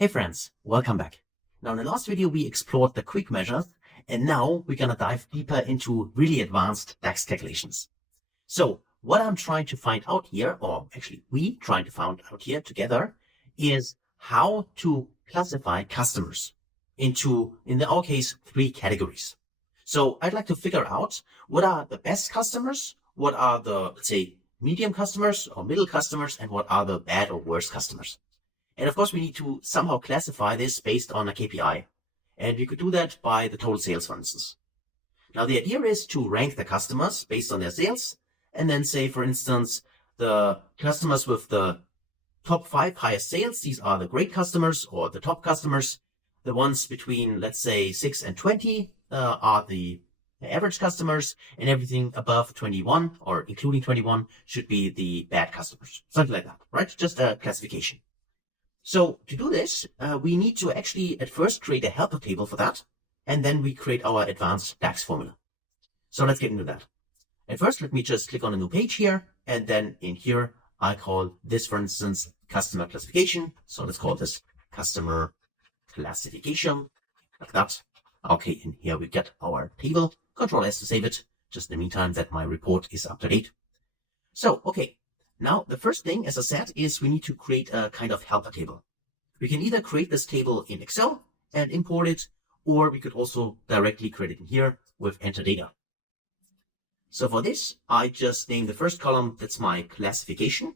Hey friends, welcome back. Now in the last video we explored the quick measures, and now we're gonna dive deeper into really advanced DAX calculations. So what I'm trying to find out here, or actually we trying to find out here together, is how to classify customers into, in our case, 3 categories. So I'd like to figure out what are the best customers, what are the, let's say, medium customers or middle customers, and what are the bad or worst customers. And of course, we need to somehow classify this based on a KPI. And we could do that by the total sales, for instance. Now, the idea is to rank the customers based on their sales, and then say, for instance, the customers with the top 5 highest sales, these are the great customers or the top customers. The ones between, let's say, 6 and 20 are the average customers, and everything above 21 or including 21 should be the bad customers. Something like that, right? Just a classification. So to do this, we need to actually at first create a helper table for that, and then we create our advanced DAX formula. So let's get into that. At first, let me just click on a new page here, and then in here, I call this, for instance, customer classification. So let's call this customer classification, like that. Okay, and here we get our table. Control S to save it, just in the meantime that my report is up to date. So, okay. Now, the first thing, as I said, is we need to create a kind of helper table. We can either create this table in Excel and import it, or we could also directly create it in here with enter data. So for this, I just name the first column, that's my classification.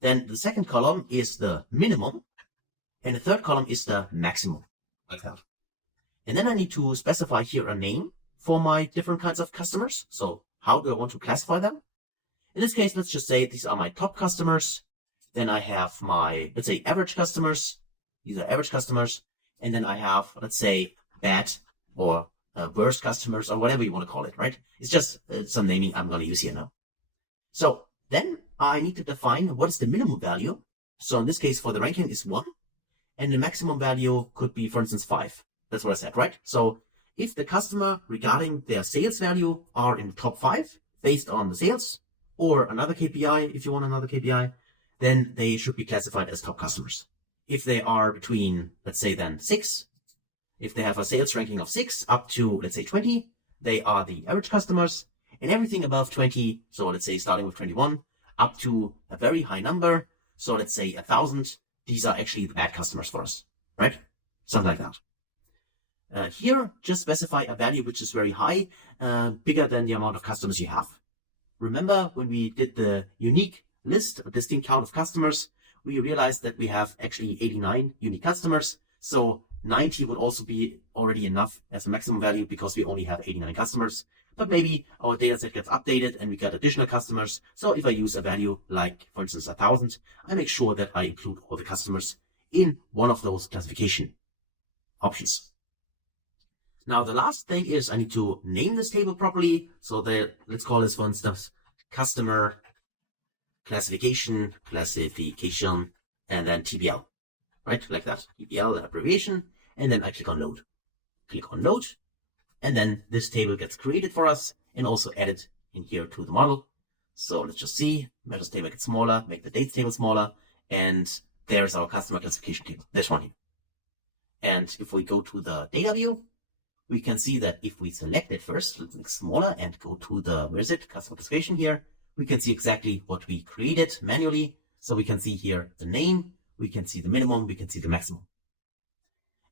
Then the second column is the minimum, and the third column is the maximum, like that. And then I need to specify here a name for my different kinds of customers. So how do I want to classify them? In this case, let's just say these are my top customers. Then I have my, let's say, average customers. These are average customers. And then I have, let's say, bad or worst customers, or whatever you want to call it, right? It's just some naming I'm going to use here now. So then I need to define what is the minimum value. So in this case, for the ranking is 1. And the maximum value could be, for instance, 5. That's what I said, right? So if the customer regarding their sales value are in the top 5 based on the sales, or another KPI, if you want another KPI, then they should be classified as top customers. If they are between, let's say then 6, if they have a sales ranking of 6 up to, let's say 20, they are the average customers, and everything above 20, so let's say starting with 21, up to a very high number, so let's say 1,000, these are actually the bad customers for us, right? Something like that. Here, just specify a value which is very high, bigger than the amount of customers you have. Remember when we did the unique list, a distinct count of customers, we realized that we have actually 89 unique customers. So 90 would also be already enough as a maximum value because we only have 89 customers. But maybe our data set gets updated and we get additional customers. So if I use a value like, for instance, 1,000, I make sure that I include all the customers in one of those classification options. Now, the last thing is I need to name this table properly. So let's call this, for instance, customer classification, and then TBL, right? Like that, TBL, an abbreviation. And then I click on load. Click on load. And then this table gets created for us and also added in here to the model. So let's just see, measures table gets smaller, make the dates table smaller. And there's our customer classification table, this one here. And if we go to the data view, we can see that if we select it first, let's make smaller and go to the, where is it, customer classification here, we can see exactly what we created manually. So we can see here the name, we can see the minimum, we can see the maximum.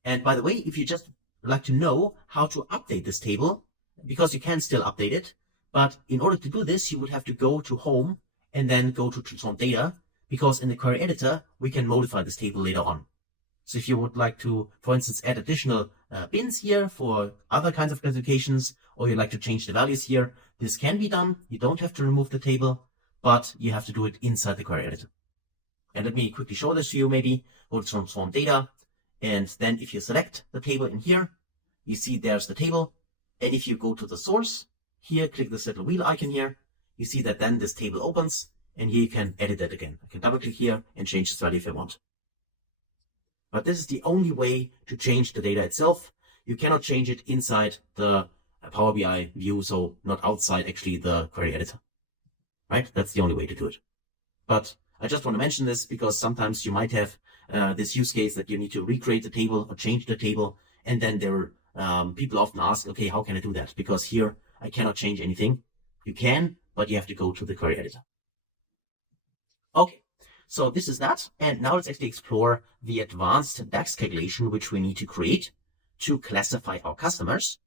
And by the way, if you just like to know how to update this table, because you can still update it, but in order to do this, you would have to go to home and then go to transform data, because in the query editor, we can modify this table later on. So if you would like to, for instance, add additional bins here for other kinds of classifications, or you'd like to change the values here, this can be done. You don't have to remove the table, but you have to do it inside the query editor. And let me quickly show this to you maybe. Go to transform data. And then if you select the table in here, you see there's the table. And if you go to the source, here, click this little wheel icon here, you see that then this table opens, and here you can edit it again. I can double click here and change this value if I want. But this is the only way to change the data itself. You cannot change it inside the Power BI view, so not outside actually the query editor, right? That's the only way to do it. But I just want to mention this because sometimes you might have this use case that you need to recreate the table or change the table. And then people often ask, okay, how can I do that? Because here I cannot change anything. You can, but you have to go to the query editor. Okay, so this is that. And now let's actually explore the advanced DAX calculation, which we need to create to classify our customers.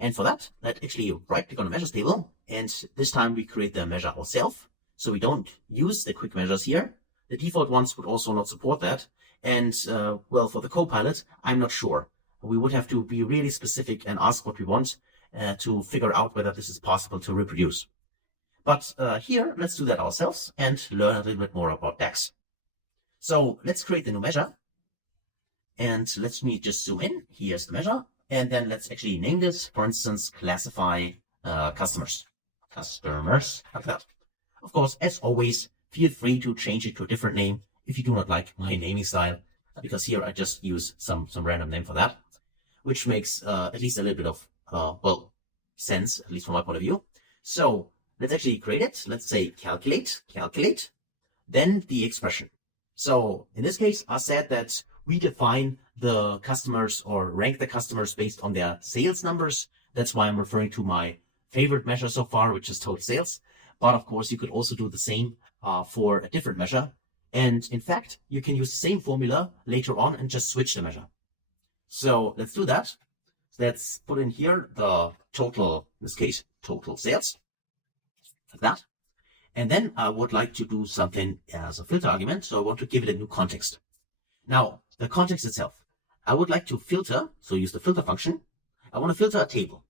And for that, let's actually right click on the measures table. And this time we create the measure ourselves. So we don't use the quick measures here. The default ones would also not support that. And well, for the Copilot, I'm not sure. We would have to be really specific and ask what we want to figure out whether this is possible to reproduce. But here, let's do that ourselves and learn a little bit more about DAX. So let's create the new measure. And let me just zoom in. Here's the measure. And then let's actually name this, for instance, classify customers. Customers, like that. Of course, as always, feel free to change it to a different name if you do not like my naming style, because here I just use some random name for that, which makes at least a little bit of, well, sense, at least from my point of view. So let's actually create it. Let's say calculate, then the expression. So in this case, I said that we define the customers or rank the customers based on their sales numbers. That's why I'm referring to my favorite measure so far, which is total sales. But of course, you could also do the same for a different measure. And in fact, you can use the same formula later on and just switch the measure. So let's do that. Let's put in here the total, in this case, total sales, like that. And then I would like to do something as a filter argument. So I want to give it a new context. Now, the context itself, I would like to filter, so use the filter function. I want to filter a table.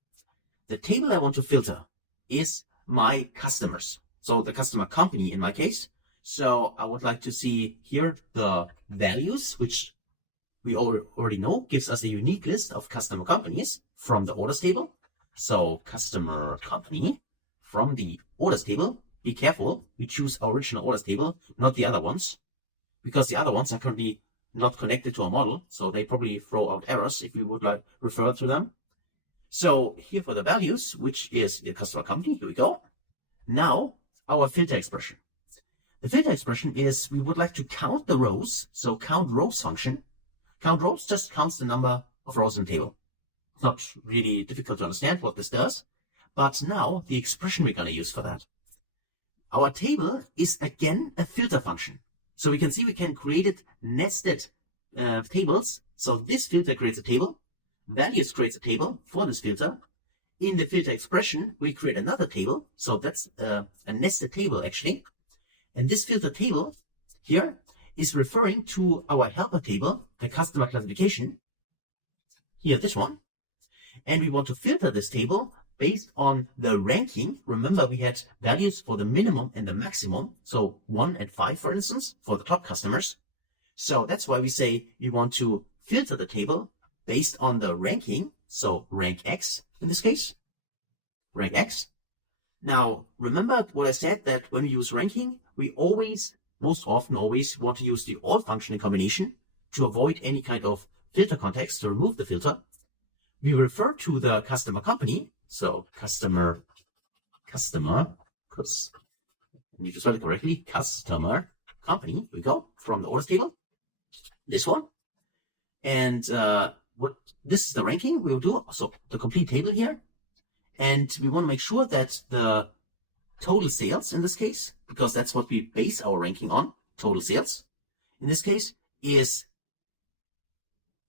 The table I want to filter is my customers. So the customer company in my case. So I would like to see here the values, which we already know gives us a unique list of customer companies from the orders table. So customer company from the orders table. Be careful, we choose our original orders table, not the other ones, because the other ones are currently not connected to our model. So they probably throw out errors if we would like refer to them. So here for the values, which is the customer company, here we go. Now our filter expression. The filter expression is we would like to count the rows. So count rows function. Count rows just counts the number of rows in the table. It's not really difficult to understand what this does. But now the expression we're going to use for that. Our table is again a filter function. So we can see we can create it nested tables. So this filter creates a table. Values creates a table for this filter. In the filter expression, we create another table. So that's a nested table actually. And this filter table here is referring to our helper table, the customer classification. Here, this one. And we want to filter this table based on the ranking. Remember, we had values for the minimum and the maximum. So 1 and 5, for instance, for the top customers. So that's why we say we want to filter the table based on the ranking. So rank X in this case, rank X. Now, remember what I said, that when we use ranking, we always, most often always want to use the all function in combination to avoid any kind of filter context, to remove the filter. We refer to the customer company. So customer, because I need to spell it correctly, customer company, here we go, from the orders table, this one. And this is the ranking we will do, so the complete table here. And we want to make sure that the total sales in this case, because that's what we base our ranking on, total sales, in this case, is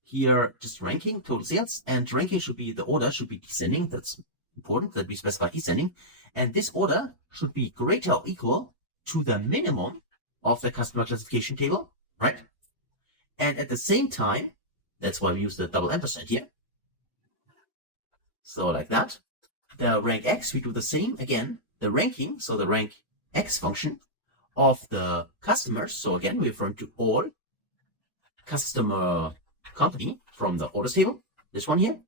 here just ranking, total sales, and ranking should be, the order should be descending. That's important that we specify descending. And this order should be greater or equal to the minimum of the customer classification table, right? And at the same time, that's why we use the double ampersand here. So like that. The rank X, we do the same again. The ranking, so the rank X function of the customers. So again, we're referring to all customer company from the orders table. This one here.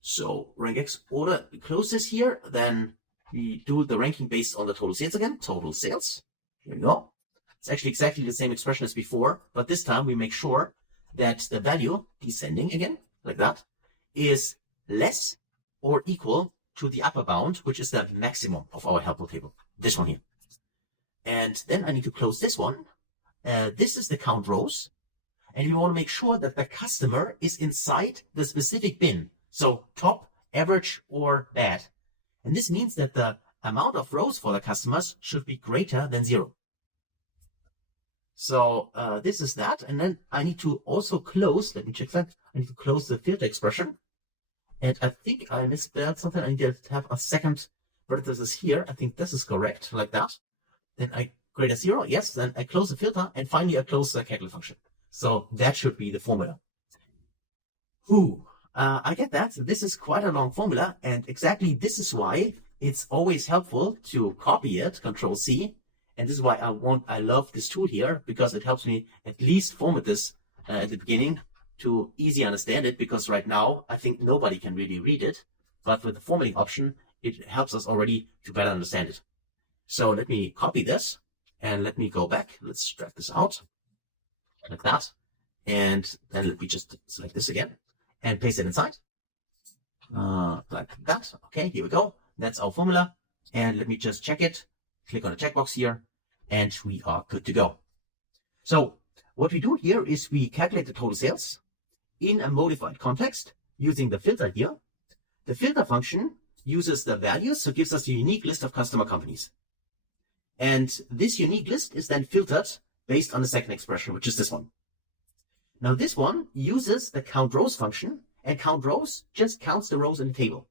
So rank X order, we close this here. Then we do the ranking based on the total sales again. Total sales. Here we go. It's actually exactly the same expression as before, but this time we make sure that the value, descending again, like that, is less or equal to the upper bound, which is the maximum of our helper table. This one here. And then I need to close this one. This is the count rows. And we want to make sure that the customer is inside the specific bin. So top, average, or bad. And this means that the amount of rows for the customers should be greater than 0. So this is that. And then I need to also close, let me check that. I need to close the filter expression. And I think I misspelled something. I need to have a second parenthesis here. I think this is correct, like that. Then I greater 0, yes. Then I close the filter, and finally I close the calculate function. So that should be the formula. I get that. This is quite a long formula, and exactly this is why it's always helpful to copy it, Control C. And this is why I love this tool here, because it helps me at least format this at the beginning to easily understand it, because right now I think nobody can really read it. But with the formatting option, it helps us already to better understand it. So let me copy this and let me go back. Let's drag this out like that. And then let me just select this again and paste it inside. Like that. Okay, here we go. That's our formula. And let me just check it. Click on the checkbox here, and we are good to go. So what we do here is we calculate the total sales in a modified context using the filter here. The filter function uses the values, so it gives us a unique list of customer companies. And this unique list is then filtered based on the second expression, which is this one. Now this one uses the count rows function, and count rows just counts the rows in the table.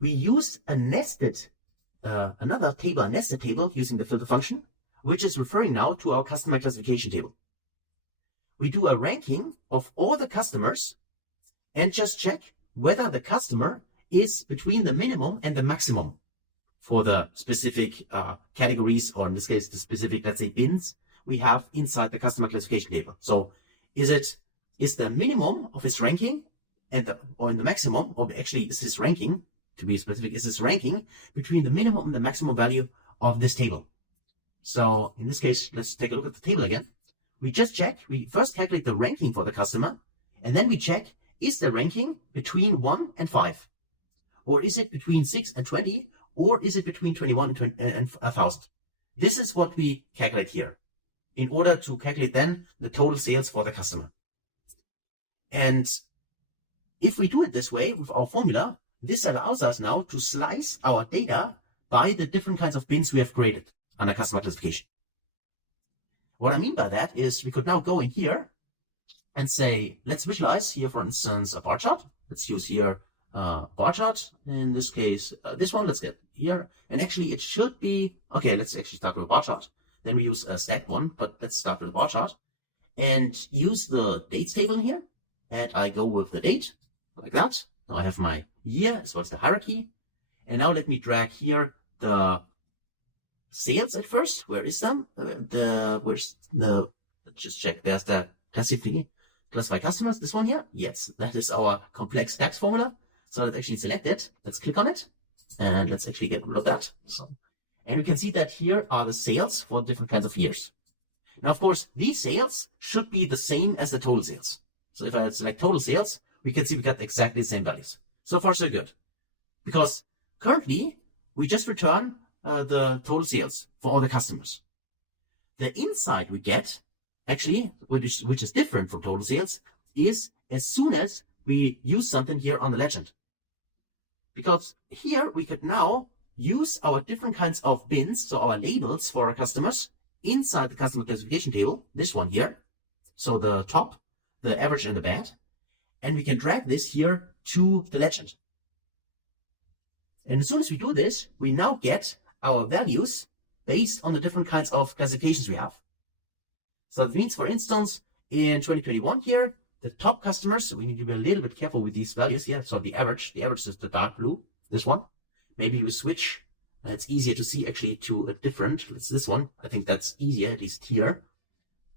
We use a nested another table, a nested table, using the filter function, which is referring now to our customer classification table. We do a ranking of all the customers and just check whether the customer is between the minimum and the maximum for the specific categories, or in this case, the specific, let's say, bins we have inside the customer classification table. So is the minimum of its ranking or in the maximum, or actually is this ranking, to be specific, is this ranking between the minimum and the maximum value of this table. So in this case, let's take a look at the table again. We just check, we first calculate the ranking for the customer, and then we check, is the ranking between 1 and 5? Or is it between 6 and 20? Or is it between 21 and 1,000? This is what we calculate here in order to calculate then the total sales for the customer. And if we do it this way with our formula, this allows us now to slice our data by the different kinds of bins we have created under customer classification. What I mean by that is we could now go in here and say, let's visualize here, for instance, a bar chart. Let's use here bar chart. In this case, this one, let's get here. And actually it should be, okay, let's actually start with a bar chart. Then we use a stacked one, but let's start with a bar chart and use the dates table here. And I go with the date like that. Now I have my year as well as the hierarchy. And now let me drag here the sales at first. Where is them? Let's just check. There's the classify customers. This one here. Yes, that is our complex tax formula. So let's actually select it. Let's click on it. And let's actually get rid of that. And we can see that here are the sales for different kinds of years. Now, of course, these sales should be the same as the total sales. So if I select total sales, we can see we got exactly the same values. So far, so good. Because currently, we just return the total sales for all the customers. The insight we get, actually, which is different from total sales, is as soon as we use something here on the legend. Because here we could now use our different kinds of bins, so our labels for our customers, inside the customer classification table, this one here. So the top, the average, and the bad. And we can drag this here to the legend. And as soon as we do this, we now get our values based on the different kinds of classifications we have. So that means, for instance, in 2021 here, the top customers, so we need to be a little bit careful with these values here. So the average is the dark blue, this one. Maybe we switch. It's easier to see actually to a different, it's this one. I think that's easier, at least here.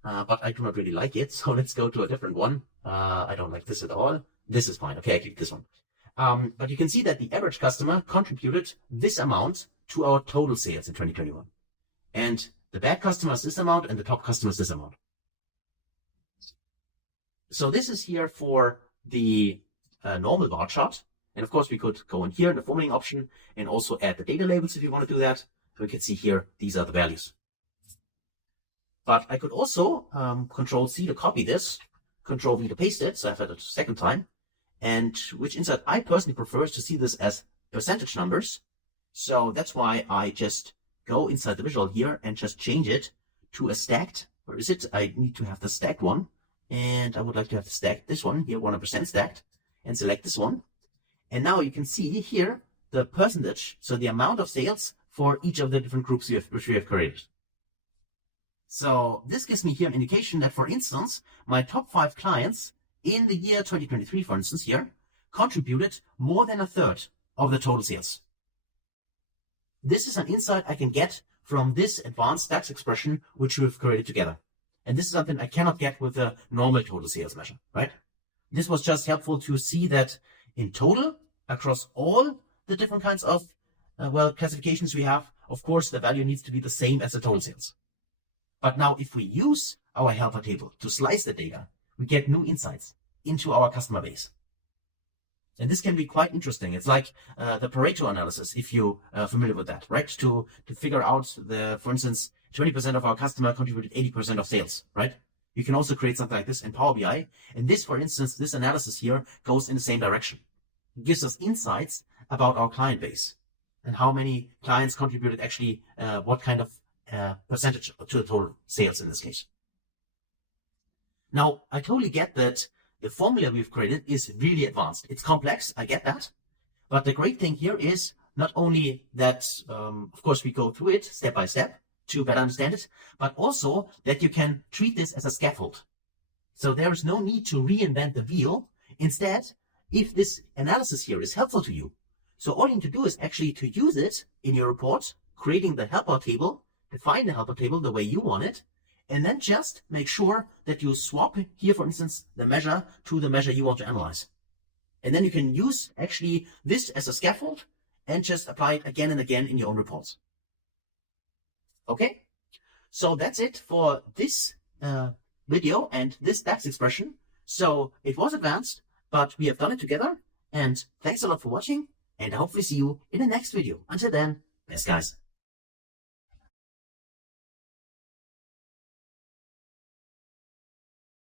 But I do not really like it. So let's go to a different one. I don't like this at all. This is fine. Okay, I click this one. But you can see that the average customer contributed this amount to our total sales in 2021. And the bad customer is this amount, and the top customer is this amount. So this is here for the normal bar chart. And of course, we could go in here in the formatting option and also add the data labels if you want to do that. So we can see here, these are the values. But I could also Control C to copy this, Control V to paste it, so I've had it a second time. And which insight I personally prefer is to see this as percentage numbers. So that's why I just go inside the visual here and just change it to a stacked. Where is it? I need to have the stacked one. And I would like to have the stacked, this one here, 100% stacked, and select this one. And now you can see here the percentage, so the amount of sales for each of the different groups which we have created. So this gives me here an indication that, for instance, my top 5 clients in the year 2023, for instance here, contributed more than a third of the total sales. This is an insight I can get from this advanced DAX expression which we've created together. And this is something I cannot get with the normal total sales measure, right? This was just helpful to see that in total, across all the different kinds of classifications we have, of course, the value needs to be the same as the total sales. But now if we use our helper table to slice the data, we get new insights into our customer base. And this can be quite interesting. It's like the Pareto analysis, if you are familiar with that, right? To figure out for instance, 20% of our customer contributed 80% of sales, right? You can also create something like this in Power BI. And this, for instance, this analysis here goes in the same direction. It gives us insights about our client base and how many clients contributed actually, what kind of percentage to the total sales in this case. Now, I totally get that the formula we've created is really advanced. It's complex, I get that. But the great thing here is not only that, of course, we go through it step by step to better understand it, but also that you can treat this as a scaffold. So there is no need to reinvent the wheel. Instead, if this analysis here is helpful to you, so all you need to do is actually to use it in your report, creating the helper table, define the helper table the way you want it, and then just make sure that you swap here, for instance, the measure to the measure you want to analyze. And then you can use actually this as a scaffold and just apply it again and again in your own reports. Okay, so that's it for this video and this DAX expression. So it was advanced, but we have done it together. And thanks a lot for watching, and I hopefully see you in the next video. Until then, best guys.